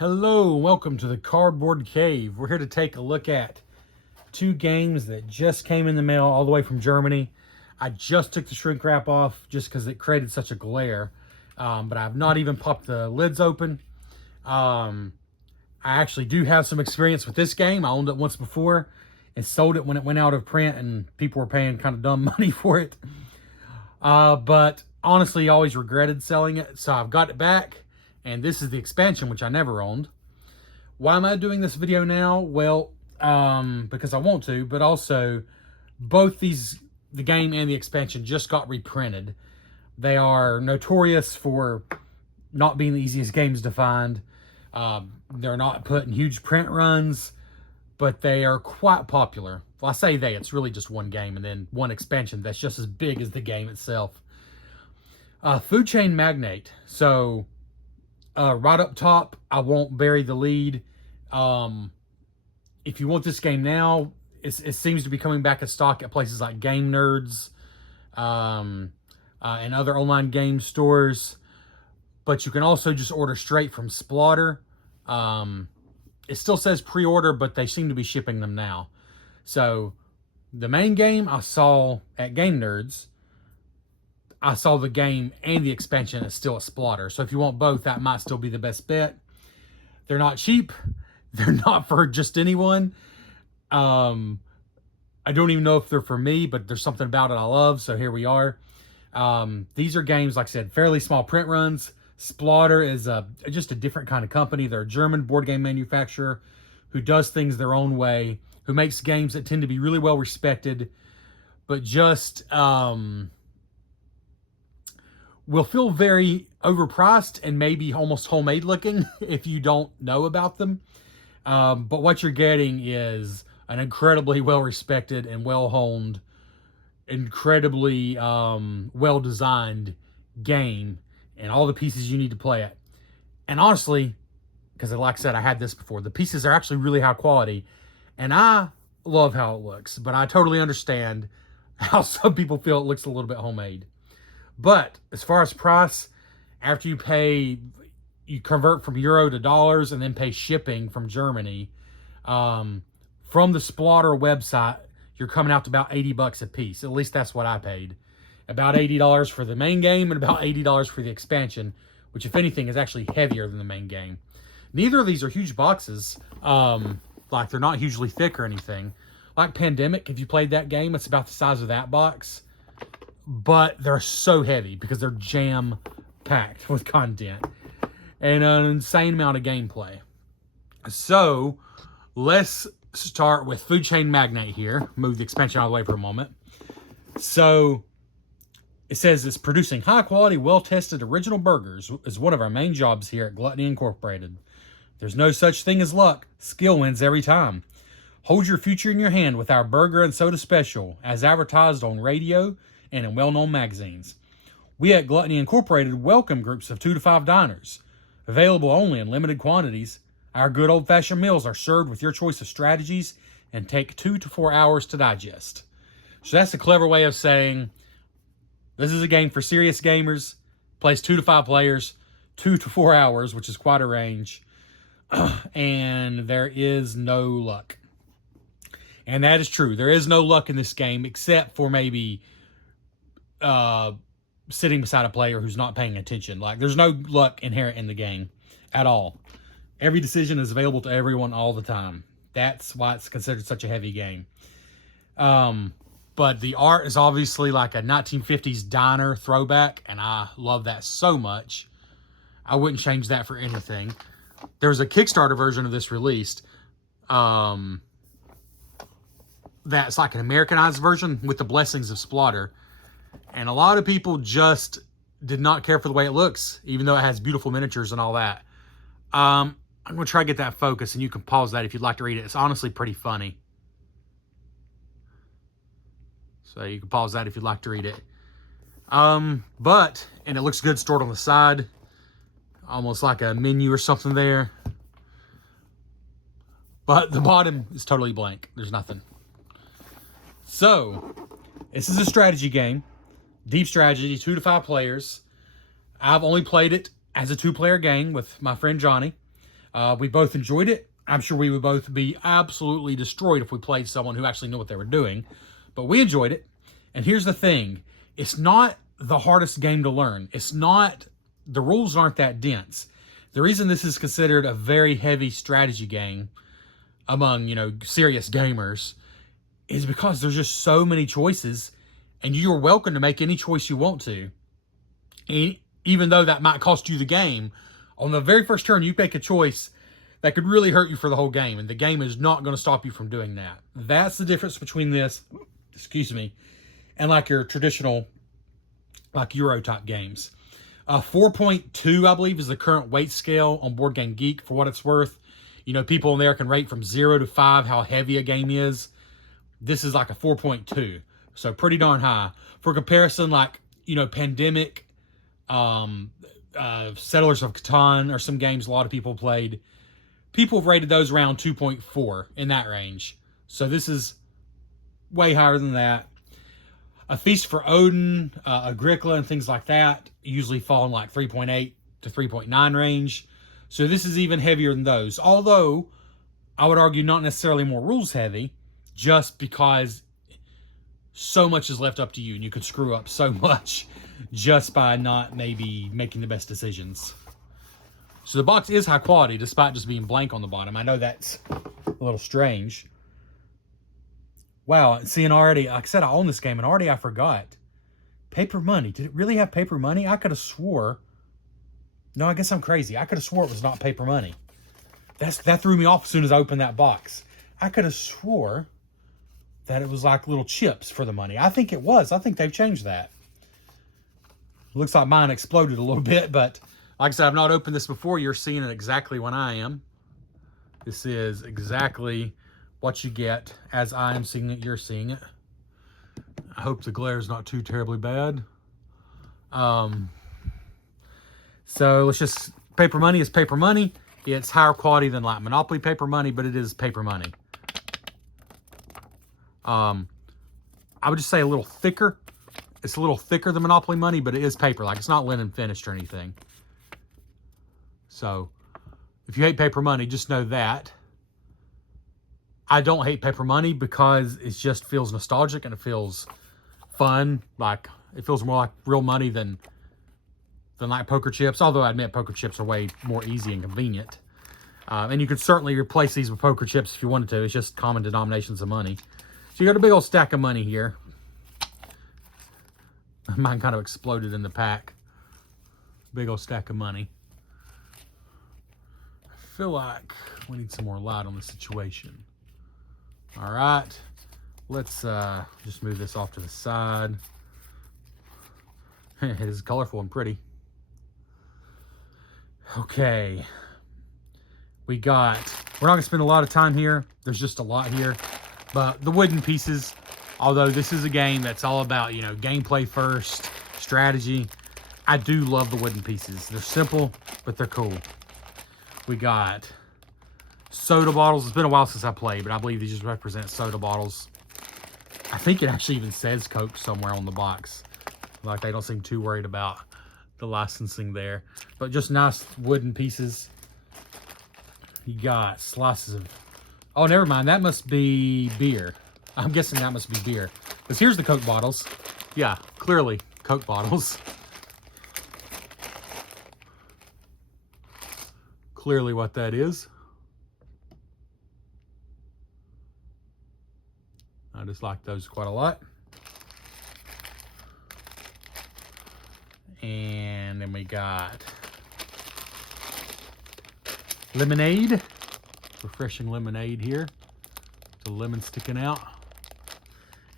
Hello, welcome to the Cardboard Cave. We're here to take a look at two games that just came in the mail all the way from Germany. I just took the shrink wrap off just because it created such a glare, but I've not even popped the lids open. I actually do have some experience with this game. I owned it once before and sold it when it went out of print, and people were paying kind of dumb money for it. But honestly, I always regretted selling it, so I've got it back. And this is the expansion, which I never owned. Why am I doing this video now? Well, because I want to, but also both the game and the expansion just got reprinted. They are notorious for not being the easiest games to find. They're not put in huge print runs, but they are quite popular. Well, I say it's really just one game and then one expansion that's just as big as the game itself. Food Chain Magnate. So, right up top, I won't bury the lead. If you want this game now, it seems to be coming back in stock at places like Game Nerds and other online game stores. But you can also just order straight from Splotter. It still says pre-order, but they seem to be shipping them now. So the main game I saw at Game Nerds. I saw the game and the expansion is still a Splotter. So if you want both, that might still be the best bet. They're not cheap. They're not for just anyone. I don't even know if they're for me, but there's something about it I love. So here we are. These are games, like I said, fairly small print runs. Splotter is just a different kind of company. They're a German board game manufacturer who does things their own way, who makes games that tend to be really well respected, but just will feel very overpriced and maybe almost homemade looking if you don't know about them. But what you're getting is an incredibly well-respected and well-honed, incredibly well-designed game and all the pieces you need to play it. And honestly, because like I said, I had this before, the pieces are actually really high quality and I love how it looks, but I totally understand how some people feel it looks a little bit homemade. But as far as price, after you convert from euro to dollars and then pay shipping from Germany, from the Splotter website, you're coming out to about $80 a piece. At least that's what I paid. About $80 for the main game and about $80 for the expansion, which if anything is actually heavier than the main game. Neither of these are huge boxes. Like they're not hugely thick or anything. Like Pandemic, if you played that game, it's about the size of that box. But they're so heavy because they're jam-packed with content and an insane amount of gameplay. So let's start with Food Chain Magnate here. Move the expansion out of the way for a moment. So it says it's producing high-quality, well-tested original burgers is one of our main jobs here at Gluttony Incorporated. There's no such thing as luck. Skill wins every time. Hold your future in your hand with our burger and soda special, as advertised on radio and in well-known magazines. We at Gluttony Incorporated welcome groups of 2 to 5 diners. Available only in limited quantities, our good old-fashioned meals are served with your choice of strategies and take 2 to 4 hours to digest. So that's a clever way of saying this is a game for serious gamers, plays 2 to 5 players, 2 to 4 hours, which is quite a range, and there is no luck. And that is true. There is no luck in this game except for maybe sitting beside a player who's not paying attention. Like, there's no luck inherent in the game at all. Every decision is available to everyone all the time. That's why it's considered such a heavy game. But the art is obviously like a 1950s diner throwback, and I love that so much. I wouldn't change that for anything. There's a Kickstarter version of this released. That's like an Americanized version with the blessings of Splotter. And a lot of people just did not care for the way it looks, even though it has beautiful miniatures and all that. I'm going to try to get that focus, and you can pause that if you'd like to read it. It's honestly pretty funny. So you can pause that if you'd like to read it. And it looks good stored on the side. Almost like a menu or something there. But the bottom is totally blank. There's nothing. So, this is a strategy game. Deep strategy, 2 to 5 players. I've only played it as a 2-player game with my friend Johnny. We both enjoyed it. I'm sure we would both be absolutely destroyed if we played someone who actually knew what they were doing. But we enjoyed it. And here's the thing. It's not the hardest game to learn. It's not, the rules aren't that dense. The reason this is considered a very heavy strategy game among, serious gamers is because there's just so many choices, and you're welcome to make any choice you want to. And even though that might cost you the game, on the very first turn, you make a choice that could really hurt you for the whole game, and the game is not going to stop you from doing that. That's the difference between this, and like your traditional, like Euro type games. 4.2, I believe, is the current weight scale on Board Game Geek. For what it's worth, people in there can rate from 0 to 5 how heavy a game is. This is like a 4.2, so pretty darn high. For comparison, like Pandemic, Settlers of Catan, or some games a lot of people played. People have rated those around 2.4, in that range. So this is way higher than that. A Feast for Odin, Agricola, and things like that usually fall in like 3.8 to 3.9 range. So this is even heavier than those. Although, I would argue not necessarily more rules heavy, just because so much is left up to you, and you can screw up so much just by not maybe making the best decisions. So the box is high quality, despite just being blank on the bottom. I know that's a little strange. Wow, seeing already, like I said, I own this game, and already I forgot. Paper money. Did it really have paper money? I could have swore. No, I guess I'm crazy. I could have swore it was not paper money. That threw me off as soon as I opened that box. I could have swore that it was like little chips for the money. I think it was. I think they've changed that. Looks like mine exploded a little bit, but like I said, I've not opened this before. You're seeing it exactly when I am. This is exactly what you get as I am seeing it, you're seeing it. I hope the glare is not too terribly bad. So let's just, paper money is paper money. It's higher quality than like Monopoly paper money, but it is paper money. I would just say a little thicker. It's a little thicker than Monopoly money, but it is paper. Like, it's not linen finished or anything. So if you hate paper money, just know that. I don't hate paper money because it just feels nostalgic and it feels fun. Like, it feels more like real money than like poker chips. Although I admit poker chips are way more easy and convenient. And you could certainly replace these with poker chips if you wanted to. It's just common denominations of money. So you got a big old stack of money here. Mine kind of exploded in the pack. Big old stack of money. I feel like we need some more light on the situation. All right, let's just move this off to the side. It is colorful and pretty. Okay, we're not gonna spend a lot of time here. There's just a lot here, but the wooden pieces, although this is a game that's all about, gameplay first, strategy, I do love the wooden pieces. They're simple, but they're cool. We got soda bottles. It's been a while since I played, but I believe these just represent soda bottles. I think it actually even says Coke somewhere on the box. Like, they don't seem too worried about the licensing there. But just nice wooden pieces. You got slices of... Oh, never mind. That must be beer. I'm guessing that must be beer. Because here's the Coke bottles. Yeah, clearly Coke bottles. Clearly what that is. I just like those quite a lot. And then we got lemonade. Refreshing lemonade here. The lemon sticking out.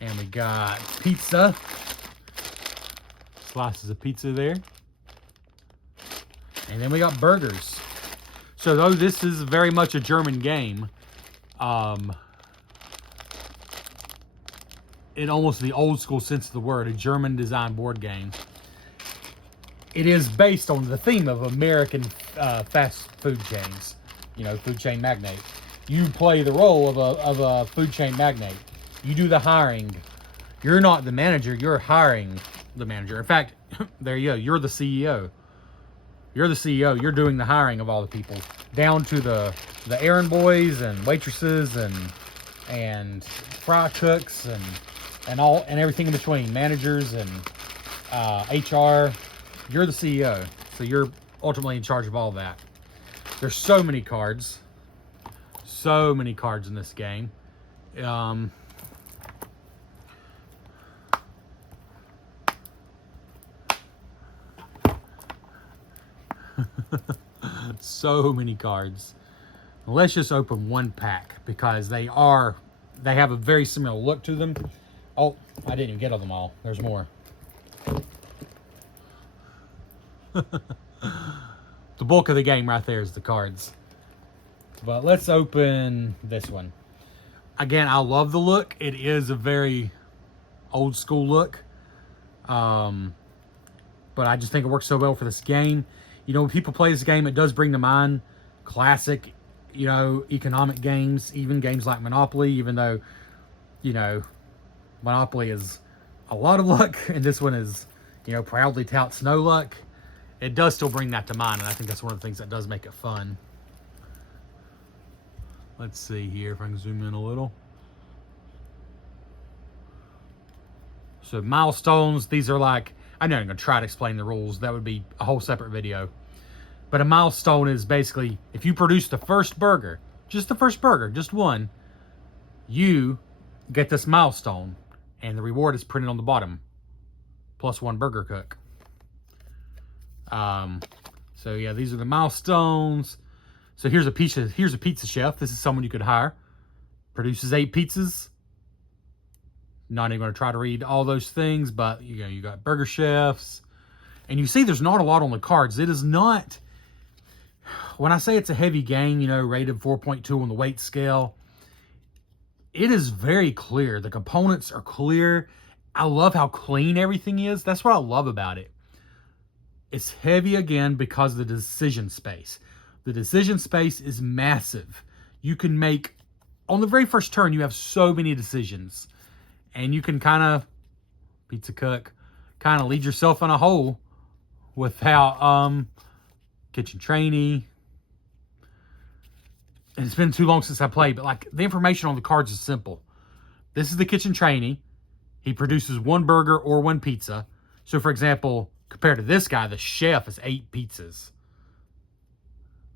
And we got pizza. Slices of pizza there. And then we got burgers. So though this is very much a German game, in almost the old school sense of the word, a German design board game, it is based on the theme of American fast food chains. Food chain magnate. You play the role of a food chain magnate. You do the hiring. You're not the manager, you're hiring the manager. In fact, there you go, you're the CEO. You're the CEO, you're doing the hiring of all the people. down to the errand boys and waitresses and fry cooks and everything in between, managers and HR. You're the CEO, so you're ultimately in charge of all that. There's so many cards in this game. So many cards. Let's just open one pack because they have a very similar look to them. Oh, I didn't even get them all. There's more. The bulk of the game right there is the cards. But let's open this one. Again, I love the look. It is a very old school look. But I just think it works so well for this game. You know, when people play this game, it does bring to mind classic, you know, economic games, even games like Monopoly, even though, you know, Monopoly is a lot of luck, and this one is, you know, proudly touts no luck. It does still bring that to mind, and I think that's one of the things that does make it fun. Let's see here if I can zoom in a little. So milestones, these are like, I'm not even going to try to explain the rules. That would be a whole separate video. But a milestone is basically, if you produce the first burger, just one, you get this milestone. And the reward is printed on the bottom. +1 burger cook. So yeah, these are the milestones. So here's a pizza chef. This is someone you could hire. Produces 8 pizzas. Not even going to try to read all those things, but you know, you got burger chefs. And you see there's not a lot on the cards. It is not, when I say it's a heavy game, you know, rated 4.2 on the weight scale, it is very clear. The components are clear. I love how clean everything is. That's what I love about it. It's heavy again because of the decision space. The decision space is massive. You can make, on the very first turn, you have so many decisions. And you can kind of, pizza cook, kind of lead yourself in a hole without kitchen trainee. And it's been too long since I played, but like the information on the cards is simple. This is the kitchen trainee. He produces 1 burger or 1 pizza. So for example, compared to this guy, the chef is 8 pizzas.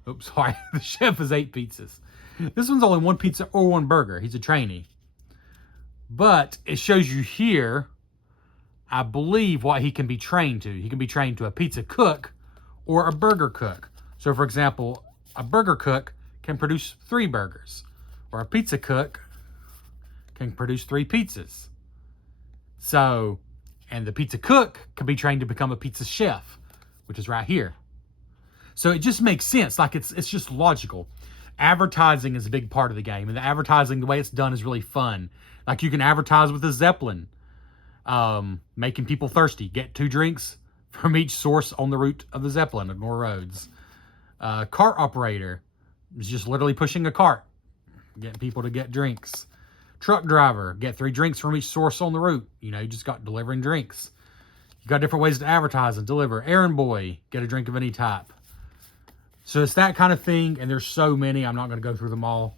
Oops, sorry. The chef is 8 pizzas. This one's only 1 pizza or 1 burger. He's a trainee. But it shows you here, I believe, what he can be trained to. He can be trained to a pizza cook or a burger cook. So, for example, a burger cook can produce 3 burgers. Or a pizza cook can produce 3 pizzas. So, and the pizza cook can be trained to become a pizza chef, which is right here. So it just makes sense. Like it's just logical. Advertising is a big part of the game. And the advertising, the way it's done is really fun. Like you can advertise with a Zeppelin, making people thirsty. Get 2 drinks from each source on the route of the Zeppelin, ignore roads. Cart operator is just literally pushing a cart, getting people to get drinks. Truck driver, get 3 drinks from each source on the route. You know, you just got delivering drinks. You got different ways to advertise and deliver. Errand boy, get a drink of any type. So it's that kind of thing, and there's so many. I'm not going to go through them all.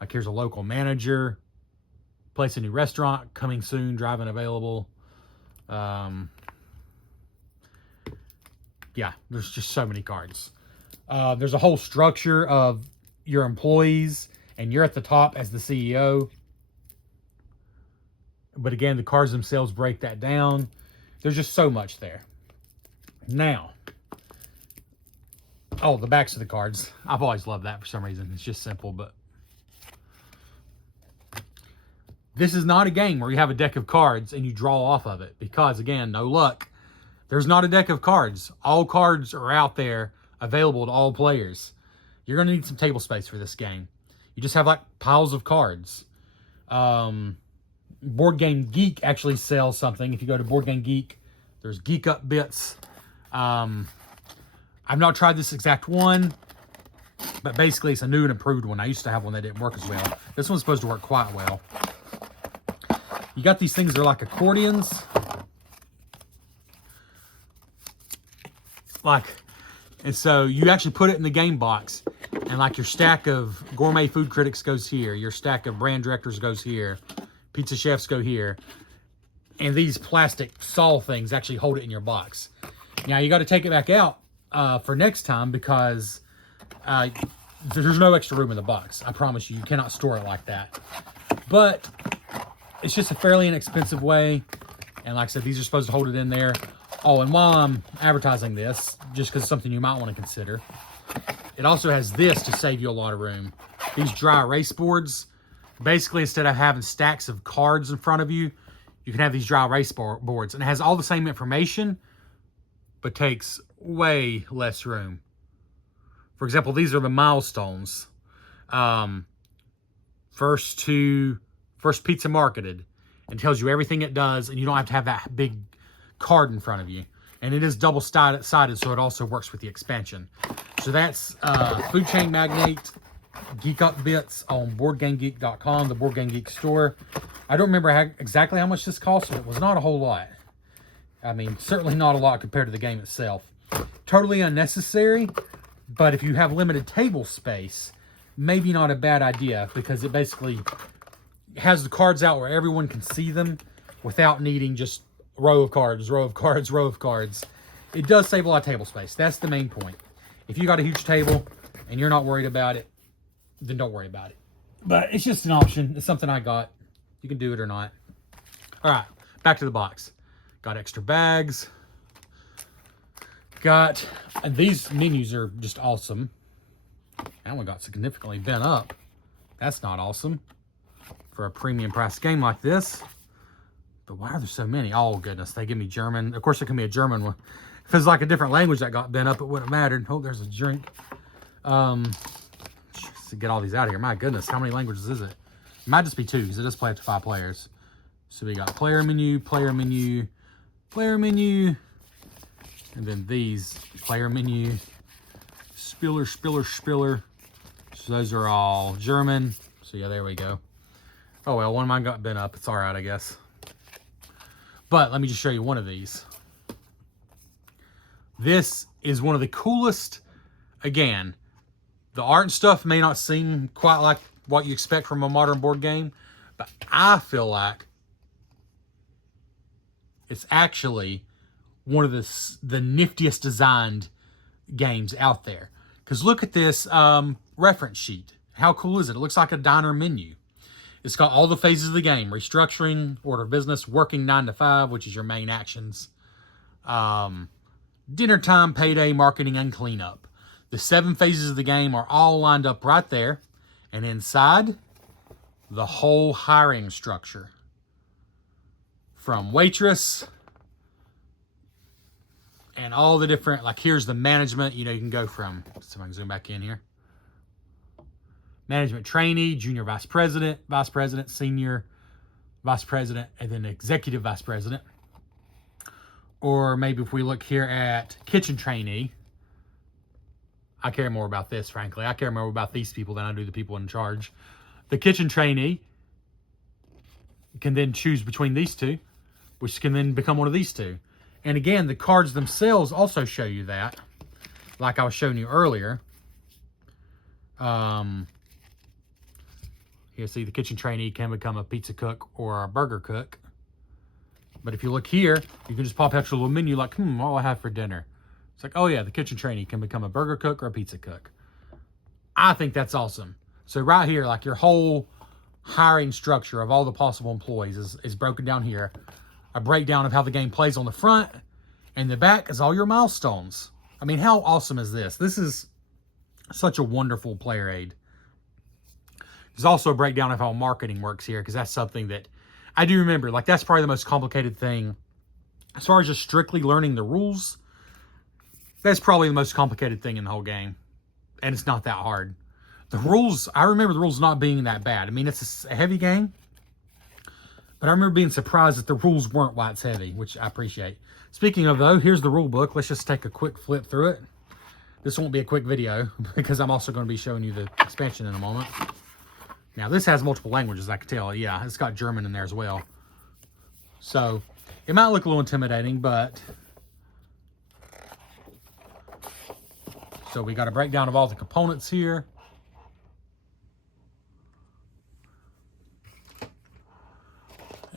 Like here's a local manager. Place a new restaurant, coming soon, driving available. Yeah, there's just so many cards. There's a whole structure of your employees, and you're at the top as the CEO. But again, the cards themselves break that down. There's just so much there. Now, oh, the backs of the cards. I've always loved that for some reason. It's just simple, but this is not a game where you have a deck of cards and you draw off of it because, again, no luck. There's not a deck of cards. All cards are out there available to all players. You're going to need some table space for this game. You just have like piles of cards. Board Game Geek actually sells something. If you go to Board Game Geek, there's Geek Up bits. I've not tried this exact one, but basically it's a new and improved one. I used to have one that didn't work as well. This one's supposed to work quite well. You got these things that are like accordions. And so you actually put it in the game box. And like your stack of gourmet food critics goes here. Your stack of brand directors goes here. Pizza chefs go here. And these plastic saw things actually hold it in your box. Now you got to take it back out for next time because there's no extra room in the box. I promise you, you cannot store it like that. But it's just a fairly inexpensive way. And like I said, these are supposed to hold it in there. Oh, and while I'm advertising this, just because it's something you might want to consider, it also has this to save you a lot of room. These dry erase boards, basically instead of having stacks of cards in front of you, you can have these dry erase boards. And it has all the same information, but takes way less room. For example, these are the milestones. First pizza marketed. And tells you everything it does, and you don't have to have that big card in front of you. And it is double-sided, so it also works with the expansion. So that's Food Chain Magnate, Geek Up Bits on BoardGameGeek.com, the Board Game Geek store. I don't remember exactly how much this cost, but it was not a whole lot. I mean, certainly not a lot compared to the game itself. Totally unnecessary, but if you have limited table space, maybe not a bad idea, because it basically has the cards out where everyone can see them without needing just row of cards, row of cards, row of cards. It does save a lot of table space. That's the main point. If you got a huge table and you're not worried about it, then don't worry about it. But it's just an option. It's something I got. You can do it or not. All right, back to the box. Got extra bags. And these menus are just awesome. That one got significantly bent up. That's not awesome for a premium price game like this. But why are there so many? Oh, goodness. They give me German. Of course, it can be a German one. If it's like a different language that got bent up, it wouldn't have mattered. Oh, there's a drink. To get all these out of here. My goodness, how many languages is it? It might just be 2, because it does play up to 5 players. So we got player menu, player menu, player menu, and then these player menu, spiller, spiller, spiller. So those are all German. So yeah, there we go. Oh well, one of mine got bent up. It's all right, I guess. But let me just show you one of these. This is one of the coolest. Again, the art and stuff may not seem quite like what you expect from a modern board game, but I feel like it's actually one of the niftiest designed games out there. Because look at this reference sheet. How cool is it? It looks like a diner menu. It's got all the phases of the game: restructuring, order of business, working 9 to 5, which is your main actions, dinner time, payday, marketing, and cleanup. The 7 phases of the game are all lined up right there. And inside, the whole hiring structure. From waitress and all the different, like here's the management, you can go from, let's see if I can zoom back in here. Management trainee, junior vice president, senior vice president, and then executive vice president. Or maybe if we look here at kitchen trainee, I care more about this, frankly. I care more about these people than I do the people in charge. The kitchen trainee can then choose between these two, which can then become one of these two. And again, the cards themselves also show you that, like I was showing you earlier. Here, see, the kitchen trainee can become a pizza cook or a burger cook. But if you look here, you can just pop out your little menu like, what will I have for dinner? It's like, oh yeah, the kitchen trainee can become a burger cook or a pizza cook. I think that's awesome. So right here, like your whole hiring structure of all the possible employees is broken down here. A breakdown of how the game plays on the front, and the back is all your milestones. I mean, how awesome is this? This is such a wonderful player aid. There's also a breakdown of how marketing works here, because that's something that I do remember. Like, that's probably the most complicated thing. As far as just strictly learning the rules, that's probably the most complicated thing in the whole game. And it's not that hard. The rules, I remember the rules not being that bad. I mean, it's a heavy game. But I remember being surprised that the rules weren't why it's heavy, which I appreciate. Speaking of, though, here's the rule book. Let's just take a quick flip through it. This won't be a quick video, because I'm also going to be showing you the expansion in a moment. Now, this has multiple languages, I can tell. Yeah, it's got German in there as well. So, it might look a little intimidating, but... So, we got a breakdown of all the components here.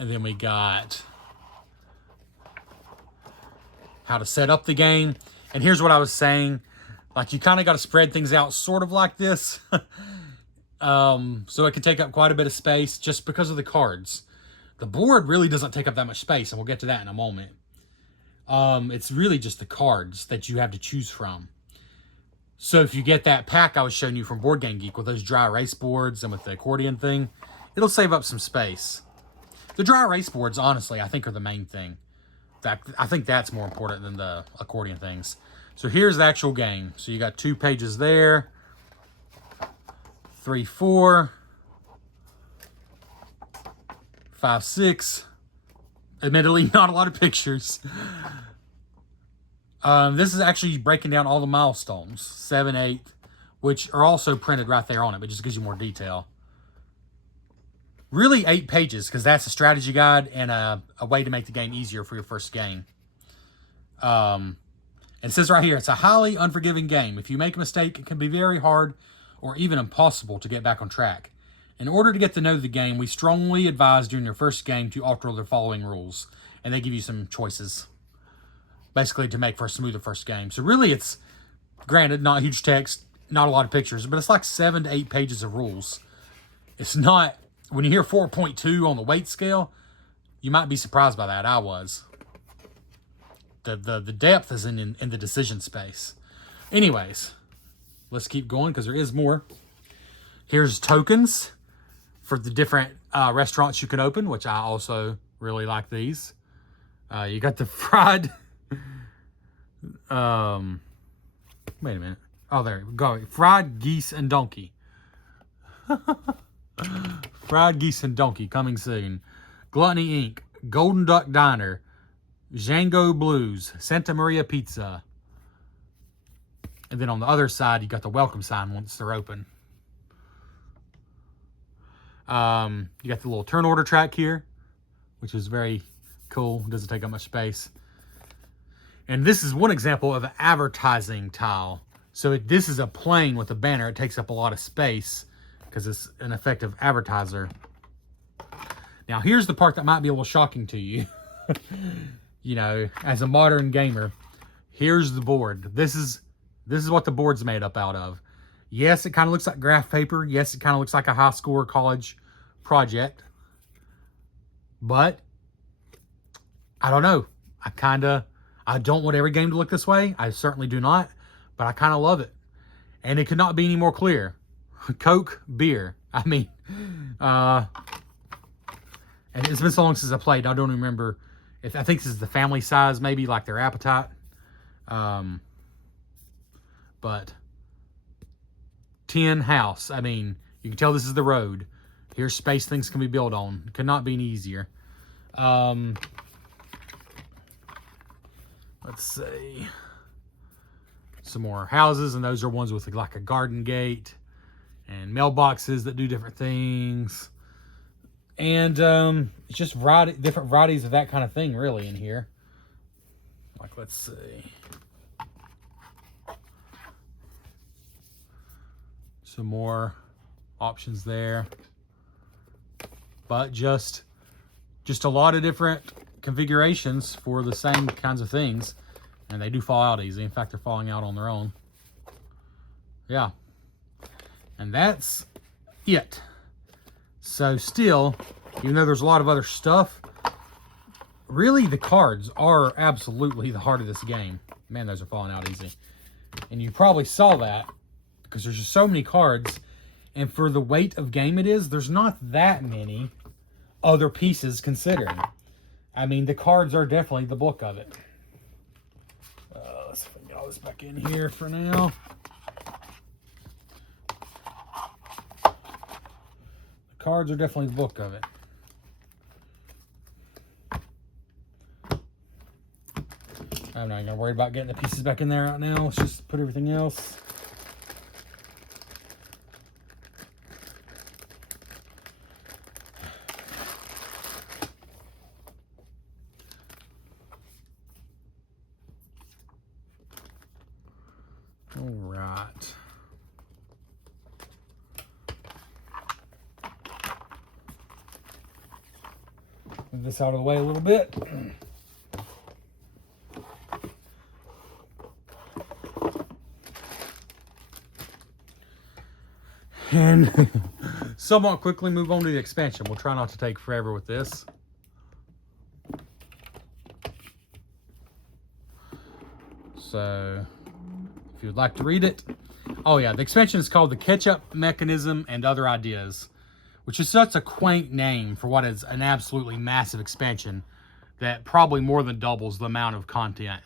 And then we got how to set up the game. And here's what I was saying. Like, you kind of got to spread things out sort of like this. So it can take up quite a bit of space just because of the cards. The board really doesn't take up that much space, and we'll get to that in a moment. It's really just the cards that you have to choose from. So if you get that pack I was showing you from Board Game Geek with those dry erase boards and with the accordion thing, it'll save up some space. The dry erase boards, honestly, I think are the main thing. I think that's more important than the accordion things. So here's the actual game. So you got 2 pages there. 3, 4. 5, 6. Admittedly, not a lot of pictures. This is actually breaking down all the milestones. 7, 8, which are also printed right there on it, but just gives you more detail. Really 8 pages, because that's a strategy guide and a way to make the game easier for your first game. And it says right here, it's a highly unforgiving game. If you make a mistake, it can be very hard or even impossible to get back on track. In order to get to know the game, we strongly advise during your first game to alter the following rules. And they give you some choices, basically to make for a smoother first game. So really it's, granted, not huge text, not a lot of pictures, but it's like 7 to 8 pages of rules. It's not, when you hear 4.2 on the weight scale, you might be surprised by that. I was. The depth is in the decision space. Anyways, let's keep going because there is more. Here's tokens for the different restaurants you can open, which I also really like these. You got the fried... wait a minute. Oh, there we go. Fried geese and donkey. Fried geese and donkey coming soon. Gluttony Inc., Golden Duck Diner, Django Blues, Santa Maria Pizza. And then on the other side, you got the welcome sign once they're open. You got the little turn order track here, which is very cool. Doesn't take up much space. And this is one example of an advertising tile. So this is a plane with a banner. It takes up a lot of space because it's an effective advertiser. Now, here's the part that might be a little shocking to you. You know, as a modern gamer, here's the board. This is what the board's made up out of. Yes, it kind of looks like graph paper. Yes, it kind of looks like a high school or college project. But I don't know. I don't want every game to look this way. I certainly do not. But I kind of love it. And it could not be any more clear. Coke, beer. I mean, and it's been so long since I played. I don't remember. I think this is the family size, maybe like their appetite. But tin house. I mean, you can tell this is the road. Here's space things can be built on. Could not be any easier. Let's see. Some more houses, and those are ones with like a garden gate and mailboxes that do different things. And it's just different varieties of that kind of thing really in here. Like, let's see. Some more options there. But just a lot of different configurations for the same kinds of things. And they do fall out easy. In fact, they're falling out on their own. Yeah. And that's it. So still, even though there's a lot of other stuff, really the cards are absolutely the heart of this game. Man, those are falling out easy. And you probably saw that because there's just so many cards. And for the weight of game it is, there's not that many other pieces considering. I mean, the cards are definitely the bulk of it. Let's get all this back in here for now. The cards are definitely the bulk of it. I'm not going to worry about getting the pieces back in there right now. Let's just put everything else. All right. Move this out of the way a little bit. And somewhat quickly move on to the expansion. We'll try not to take forever with this. So, if you'd like to read it. Oh yeah, the expansion is called the Ketchup Mechanism and Other Ideas, which is such a quaint name for what is an absolutely massive expansion that probably more than doubles the amount of content.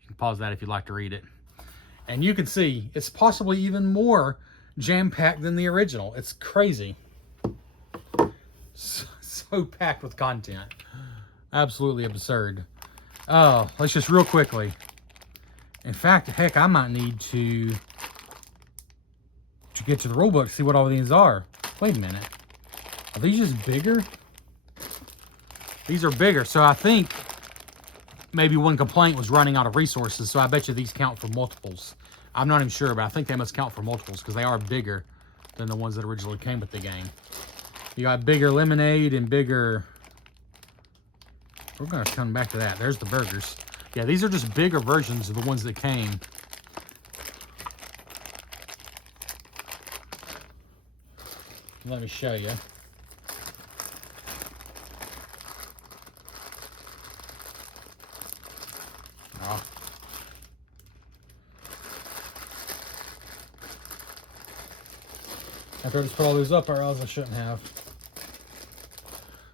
You can pause that if you'd like to read it. And you can see it's possibly even more jam-packed than the original. It's crazy. So packed with content. Absolutely absurd. Oh, let's just real quickly. In fact, heck, I might need to get to the rulebook to see what all these are. Wait a minute. Are these just bigger? These are bigger. So I think maybe one complaint was running out of resources. So I bet you these count for multiples. I'm not even sure, but I think they must count for multiples because they are bigger than the ones that originally came with the game. You got bigger lemonade and bigger... We're going to come back to that. There's the burgers. Yeah, these are just bigger versions of the ones that came. Let me show you. Oh. After I just put all those up, or else I shouldn't have.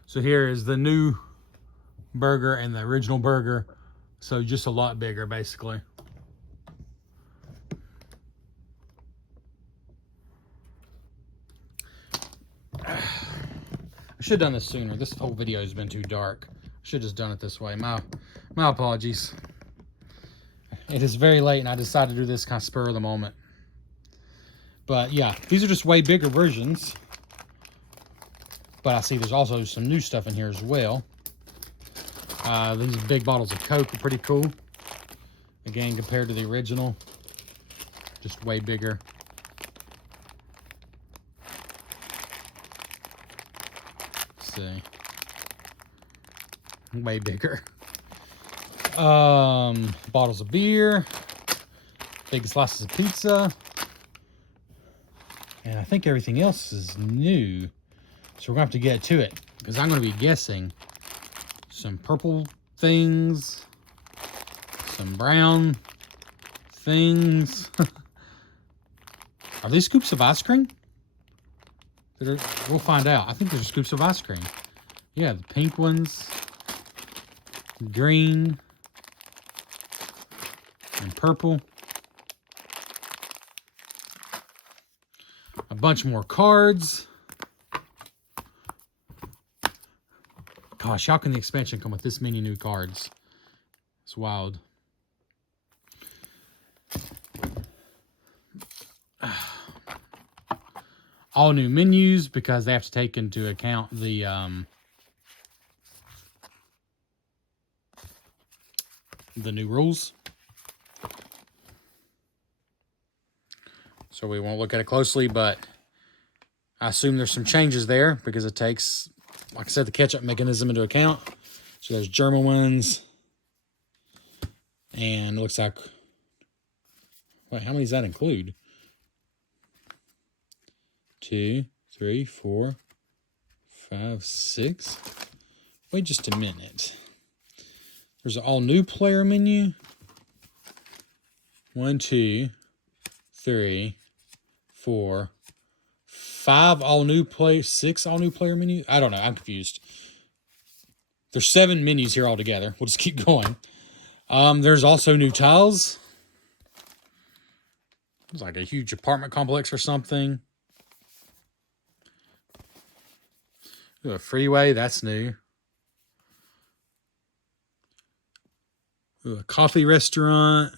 So here is the new burger and the original burger. So just a lot bigger, basically. I should have done this sooner. This whole video has been too dark. I should have just done it this way. My apologies. It is very late and I decided to do this kind of spur of the moment. But yeah, these are just way bigger versions. But I see there's also some new stuff in here as well. These big bottles of Coke are pretty cool. Again, compared to the original, just way bigger. Let's see. Way bigger. Bottles of beer. Big slices of pizza. And I think everything else is new. So we're going to have to get to it. Because I'm going to be guessing some purple things. Some brown things. Are these scoops of ice cream? We'll find out. I think they're scoops of ice cream. Yeah, the pink ones. Green. And purple. A bunch more cards. Gosh, how can the expansion come with this many new cards? It's wild. All new menus because they have to take into account the new rules. So we won't look at it closely, but I assume there's some changes there because it takes, like I said, the ketchup mechanism into account. So there's German ones. And it looks like, wait, how many does that include? 2, 3, 4, 5, 6. Wait just a minute. There's an all new player menu. 1, 2, 3, 4, 5 all new play, 6 all new player menu. I don't know. I'm confused. There's 7 menus here altogether. We'll just keep going. There's also new tiles. It's like a huge apartment complex or something. Ooh, a freeway, that's new. Ooh, a coffee restaurant.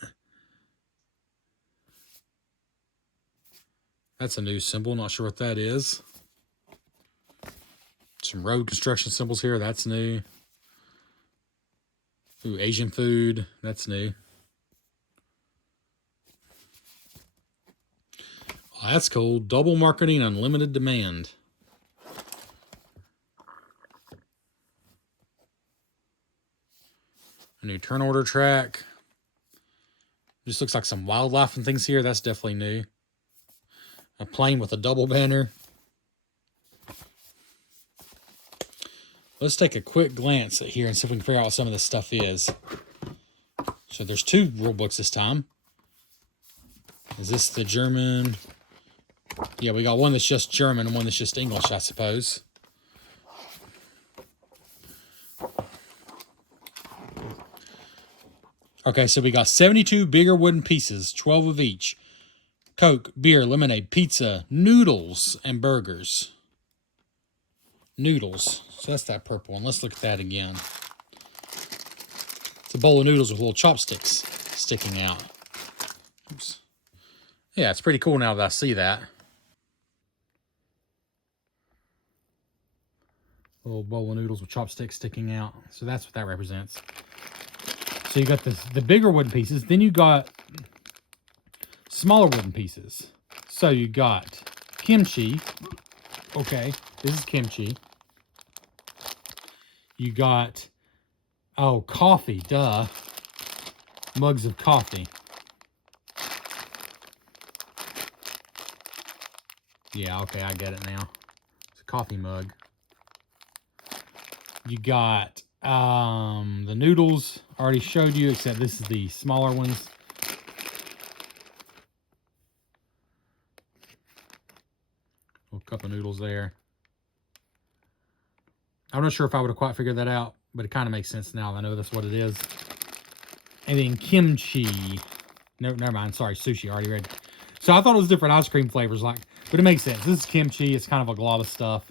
That's a new symbol, not sure what that is. Some road construction symbols here, that's new. Ooh, Asian food, that's new. Oh, that's cool. Double marketing, unlimited demand. A new turn order track. Just looks like some wildlife and things here. That's definitely new. A plane with a double banner. Let's take a quick glance at here and see if we can figure out what some of this stuff is. So there's 2 rule books this time. Is this the German? Yeah, we got one that's just German and one that's just English, I suppose. Okay, so we got 72 bigger wooden pieces, 12 of each. Coke, beer, lemonade, pizza, noodles, and burgers. Noodles. So that's that purple one. Let's look at that again. It's a bowl of noodles with little chopsticks sticking out. Oops. Yeah, it's pretty cool now that I see that. A little bowl of noodles with chopsticks sticking out. So that's what that represents. So you got the bigger wooden pieces. Then you got smaller wooden pieces. So you got kimchi. Okay, this is kimchi. You got, oh, coffee, duh. Mugs of coffee. Yeah, okay, I get it now. It's a coffee mug. You got the noodles, I already showed you, except this is the smaller ones. A cup of noodles there. I'm not sure if I would have quite figured that out, but it kind of makes sense now. I know that's what it is. And then kimchi. No, never mind. Sorry, sushi. I already read. So I thought it was different ice cream flavors, but it makes sense. This is kimchi. It's kind of a glob of stuff.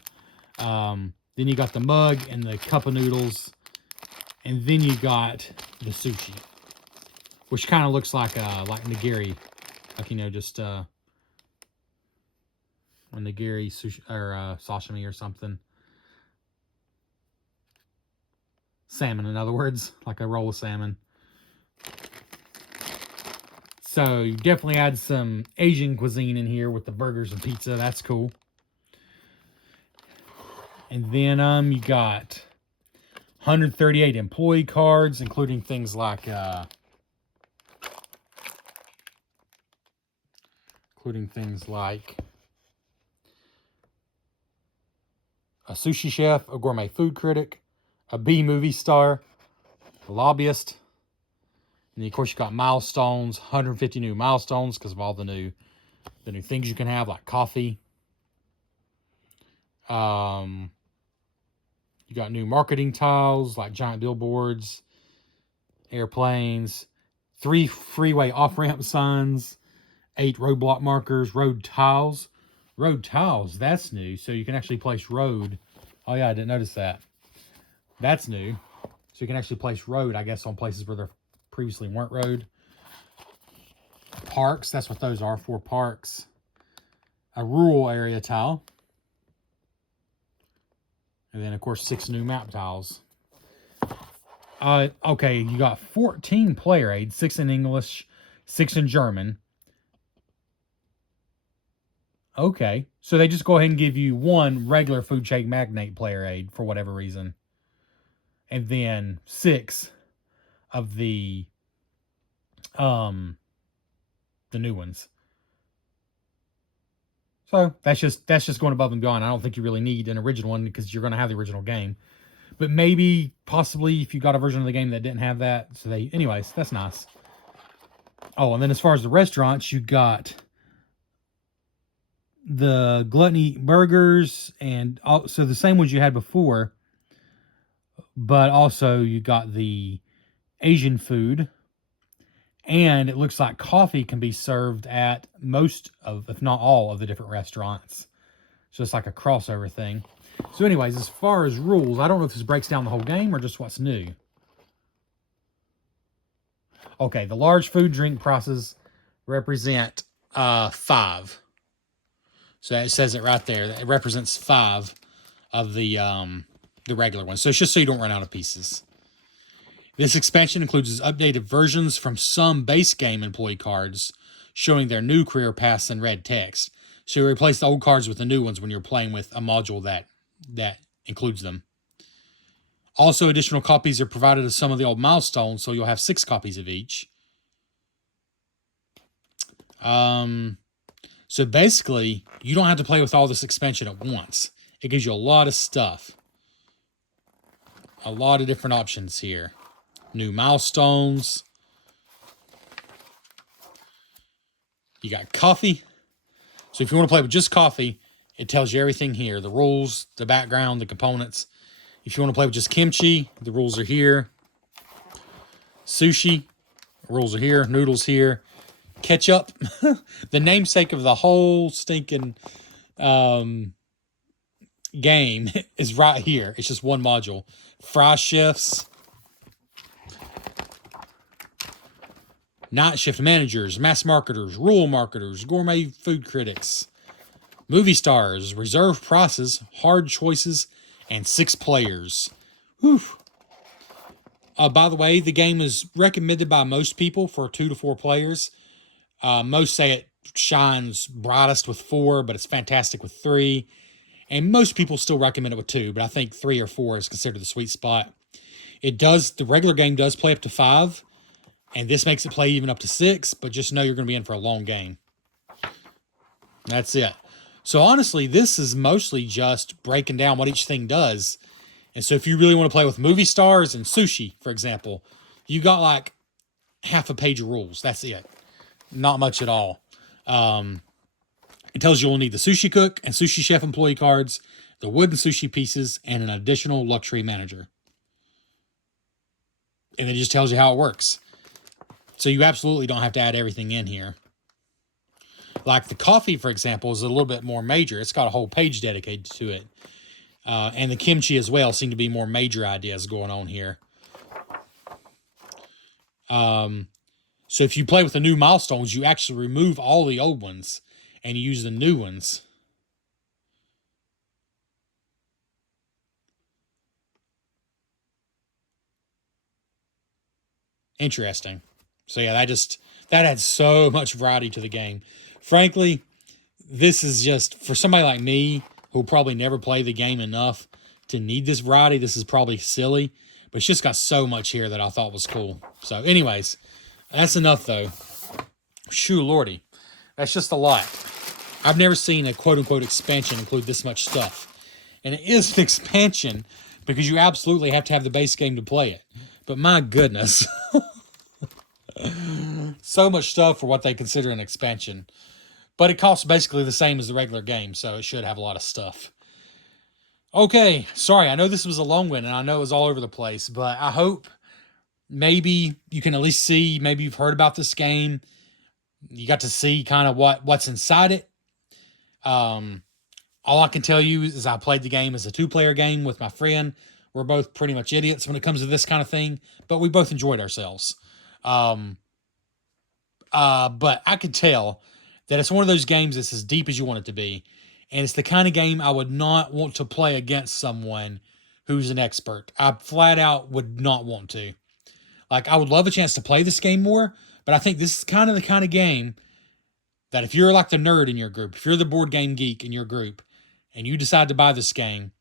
Then you got the mug and the cup of noodles. And then you got the sushi, which kind of looks like nigiri. Like, you know, just a nigiri sushi or sashimi or something. Salmon, in other words, like a roll of salmon. So you definitely add some Asian cuisine in here with the burgers and pizza. That's cool. And then you got 138 employee cards, including things like a sushi chef, a gourmet food critic, a B movie star, a lobbyist, and then of course you got milestones, 150 new milestones because of all the new things you can have, like coffee. You got new marketing tiles like giant billboards, airplanes, 3 freeway off-ramp signs, 8 roadblock markers, road tiles. Road tiles, that's new. So you can actually place road. Oh yeah, I didn't notice that. That's new. So you can actually place road, I guess, on places where there previously weren't road. Parks, that's what those are, 4 parks. A rural area tile. And then, of course, 6 new map tiles. Okay, you got 14 player aids, 6 in English, 6 in German. Okay, so they just go ahead and give you 1 regular Food Chain Magnate player aid for whatever reason. And then 6 of the new ones. So that's just going above and beyond. I don't think you really need an original one because you're going to have the original game. But maybe, possibly, if you got a version of the game that didn't have that. So anyways, that's nice. Oh, and then as far as the restaurants, you got the gluttony burgers, and so the same ones you had before. But also you got the Asian food. And it looks like coffee can be served at most of, if not all, of the different restaurants. So it's like a crossover thing. So anyways, as far as rules, I don't know if this breaks down the whole game or just what's new. Okay, the large food drink prices represent 5. So it says it right there. It represents 5 of the regular ones. So it's just so you don't run out of pieces. This expansion includes updated versions from some base game employee cards, showing their new career paths in red text. So you replace the old cards with the new ones when you're playing with a module that includes them. Also, additional copies are provided of some of the old milestones, so you'll have 6 copies of each. So basically, you don't have to play with all this expansion at once. It gives you a lot of stuff. A lot of different options here. New milestones. You got coffee. So if you want to play with just coffee, it tells you everything here. The rules, the background, the components. If you want to play with just kimchi, the rules are here. Sushi, the rules are here. Noodles here. Ketchup, the namesake of the whole stinking game, is right here. It's just one module. Fry shifts. Night shift managers, mass marketers, rural marketers, gourmet food critics, movie stars, reserve prices, hard choices, and 6 players. Whew. By the way, the game is recommended by most people for 2 to 4 players. Most say it shines brightest with 4, but it's fantastic with 3. And most people still recommend it with 2, but I think 3 or 4 is considered the sweet spot. The regular game does play up to 5. And this makes it play even up to 6, but just know you're going to be in for a long game. That's it. So honestly, this is mostly just breaking down what each thing does. And so if you really want to play with movie stars and sushi, for example, you got like half a page of rules. That's it. Not much at all. It tells you you'll need the sushi cook and sushi chef employee cards, the wooden sushi pieces, and an additional luxury manager. And it just tells you how it works. So you absolutely don't have to add everything in here. Like the coffee, for example, is a little bit more major. It's got a whole page dedicated to it. And the kimchi as well seem to be more major ideas going on here. So if you play with the new milestones, you actually remove all the old ones and you use the new ones. Interesting. So yeah, that adds so much variety to the game. Frankly, this is just, for somebody like me who'll probably never play the game enough to need this variety, this is probably silly, but it's just got so much here that I thought was cool. So anyways, that's enough though. Shoo lordy. That's just a lot. I've never seen a quote-unquote expansion include this much stuff. And it is an expansion because you absolutely have to have the base game to play it. But my goodness. So much stuff for what they consider an expansion. But it costs basically the same as the regular game, so it should have a lot of stuff. Okay, sorry, I know this was a long one, and I know it was all over the place, but I hope maybe you can at least see, maybe you've heard about this game. You got to see kind of what's inside it. All I can tell you is I played the game as a 2-player game with my friend. We're both pretty much idiots when it comes to this kind of thing, but we both enjoyed ourselves. But I could tell that it's one of those games that's as deep as you want it to be. And it's the kind of game I would not want to play against someone who's an expert. I flat out would not want to. Like, I would love a chance to play this game more, but I think this is kind of the kind of game that if you're like the nerd in your group, if you're the board game geek in your group, and you decide to buy this game,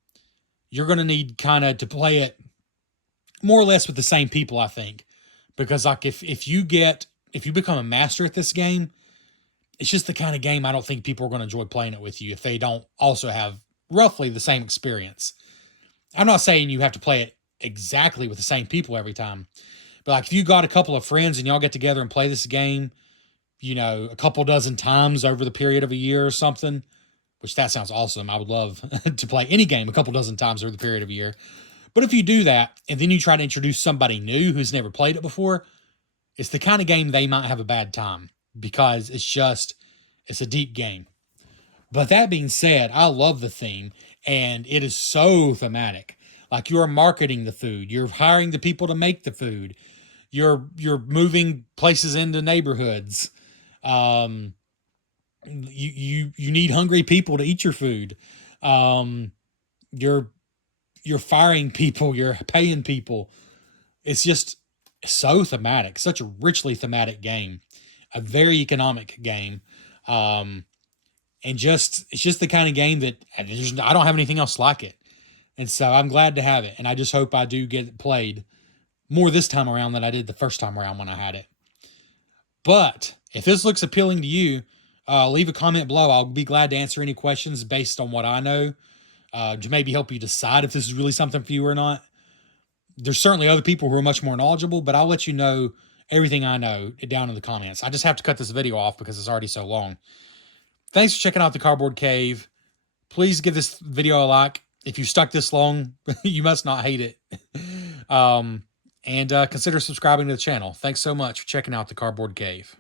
you're going to need kind of to play it more or less with the same people, I think. Because like if you become a master at this game, it's just the kind of game I don't think people are going to enjoy playing it with you if they don't also have roughly the same experience. I'm not saying you have to play it exactly with the same people every time. But like if you got a couple of friends and y'all get together and play this game, a couple dozen times over the period of a year or something, which that sounds awesome. I would love to play any game a couple dozen times over the period of a year. But if you do that, and then you try to introduce somebody new who's never played it before, it's the kind of game they might have a bad time because it's a deep game. But that being said, I love the theme, and it is so thematic. Like, you're marketing the food, you're hiring the people to make the food, you're moving places into neighborhoods. You need hungry people to eat your food. You're firing people, you're paying people. It's just so thematic, such a richly thematic game, a very economic game. And it's just the kind of game that I don't have anything else like it. And so I'm glad to have it. And I just hope I do get it played more this time around than I did the first time around when I had it. But if this looks appealing to you, leave a comment below. I'll be glad to answer any questions based on what I know, to maybe help you decide if this is really something for you or not. There's certainly other people who are much more knowledgeable, but I'll let you know everything I know down in the comments. I just have to cut this video off because it's already so long. Thanks for checking out the Cardboard Cave. Please give this video a like. If you stuck this long, you must not hate it. And consider subscribing to the channel. Thanks so much for checking out the Cardboard Cave.